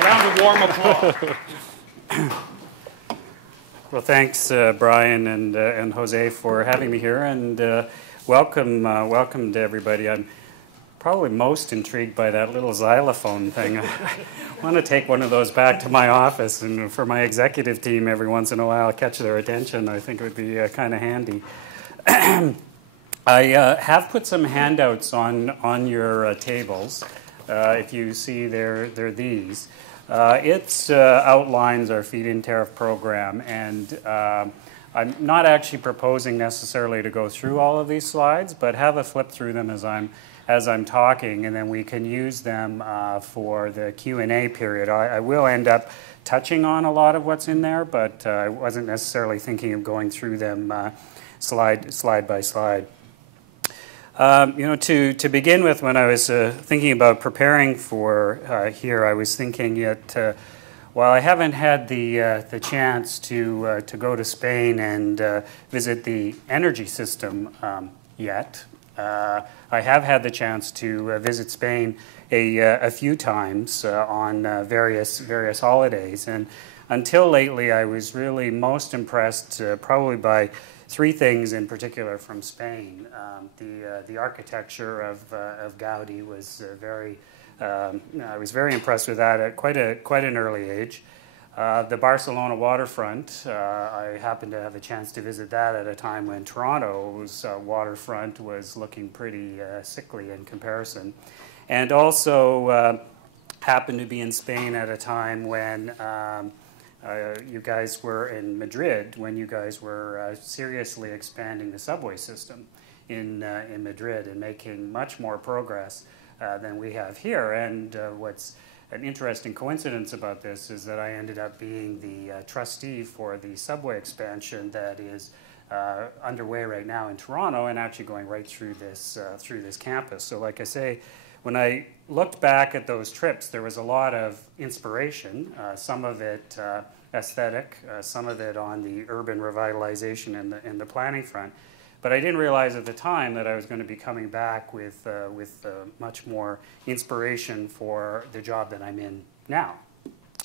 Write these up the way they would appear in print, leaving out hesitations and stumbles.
round of warm applause. Well, thanks, Brian and Jose, for having me here, and welcome to everybody. I'm probably most intrigued by that little xylophone thing. I want to take one of those back to my office, and for my executive team, every once in a while, catch their attention. I think it would be kind of handy. I have put some handouts on your tables. If you see, they're these. It outlines our feed-in tariff program, and I'm not actually proposing necessarily to go through all of these slides, but have a flip through them as I'm talking, and then we can use them for the Q&A period. I will end up touching on a lot of what's in there, but I wasn't necessarily thinking of going through them slide by slide. To begin with, when I was thinking about preparing for here, I was thinking that while I haven't had the chance to go to Spain and visit the energy system yet, I have had the chance to visit Spain a few times on various holidays, and until lately, I was really most impressed probably by three things in particular from Spain. The architecture of Gaudi was I was very impressed with that at quite an early age. The Barcelona waterfront, I happened to have a chance to visit that at a time when Toronto's waterfront was looking pretty sickly in comparison. And also happened to be in Spain at a time when you guys were in Madrid, when you guys were seriously expanding the subway system in Madrid and making much more progress than we have here. And what's an interesting coincidence about this is that I ended up being the trustee for the subway expansion that is underway right now in Toronto and actually going right through this campus. So like I say, when I looked back at those trips, there was a lot of inspiration, some of it aesthetic, some of it on the urban revitalization and the planning front. But I didn't realize at the time that I was going to be coming back with much more inspiration for the job that I'm in now.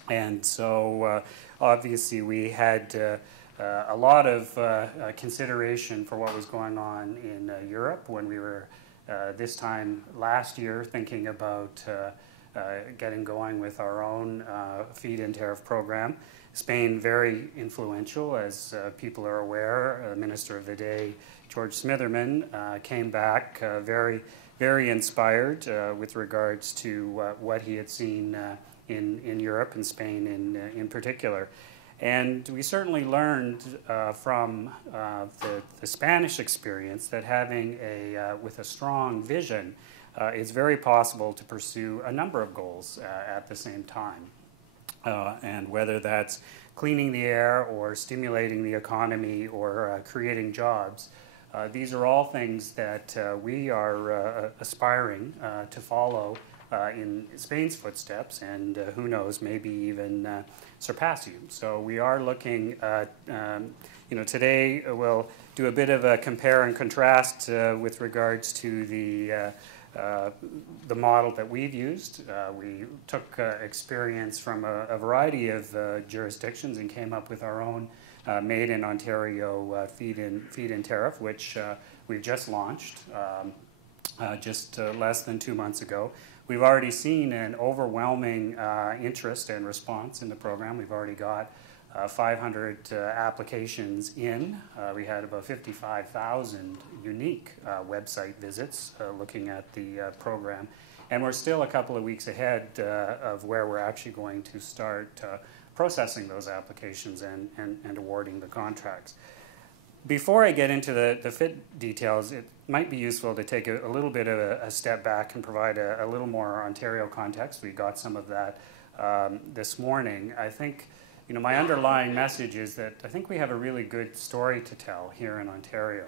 And so obviously we had a lot of consideration for what was going on in Europe when we were this time last year thinking about getting going with our own feed-in tariff program. Spain, very influential, as people are aware. The Minister of the Day, George Smitherman, came back very inspired with regards to what he had seen in Europe and Spain in particular. And we certainly learned from the Spanish experience that having with a strong vision, it's very possible to pursue a number of goals at the same time. And whether that's cleaning the air or stimulating the economy or creating jobs, these are all things that we are aspiring to follow in Spain's footsteps, and who knows, maybe even surpass you. So we are looking at, today we'll do a bit of a compare and contrast with regards to the model that we've used. We took experience from a variety of jurisdictions and came up with our own made in Ontario feed-in tariff, which we've just launched just less than 2 months ago. We've already seen an overwhelming interest and response in the program. We've already got 500 applications in. We had about 55,000 unique website visits looking at the program. And we're still a couple of weeks ahead of where we're actually going to start processing those applications and awarding the contracts. Before I get into the fit details, it might be useful to take a little bit of a step back and provide a little more Ontario context. We got some of that this morning. I think my underlying message is that I think we have a really good story to tell here in Ontario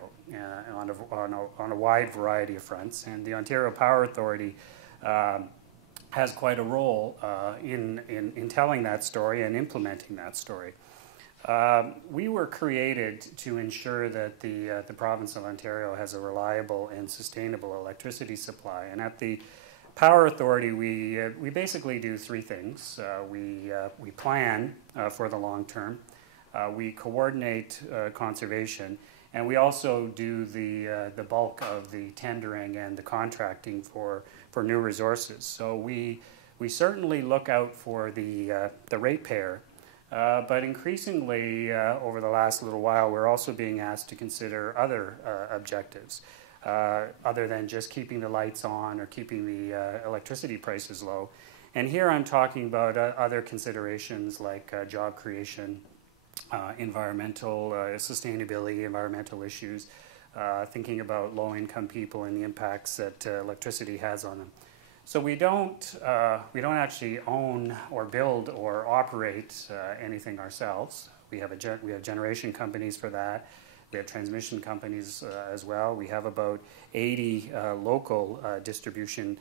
on a wide variety of fronts, and the Ontario Power Authority has quite a role in telling that story and implementing that story. We were created to ensure that the province of Ontario has a reliable and sustainable electricity supply, and at the Power Authority, we basically do three things. We plan for the long term, we coordinate conservation, and we also do the bulk of the tendering and the contracting for new resources. So we certainly look out for the ratepayer, but increasingly over the last little while, we're also being asked to consider other objectives. Other than just keeping the lights on or keeping the electricity prices low. And here I'm talking about other considerations like job creation, environmental sustainability, environmental issues, thinking about low-income people and the impacts that electricity has on them. So we don't actually own or build or operate anything ourselves. We have generation companies for that. We have transmission companies as well. We have about 80 local distribution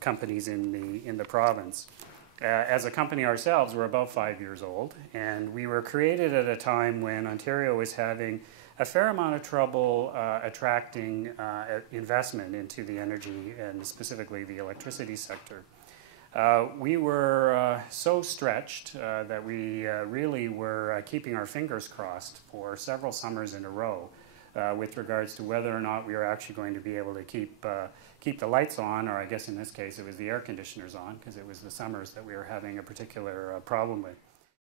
companies in the province. As a company ourselves, we're about 5 years old, and we were created at a time when Ontario was having a fair amount of trouble attracting investment into the energy and specifically the electricity sector. We were so stretched that we really were keeping our fingers crossed for several summers in a row with regards to whether or not we were actually going to be able to keep the lights on, or I guess in this case it was the air conditioners on, because it was the summers that we were having a particular problem with.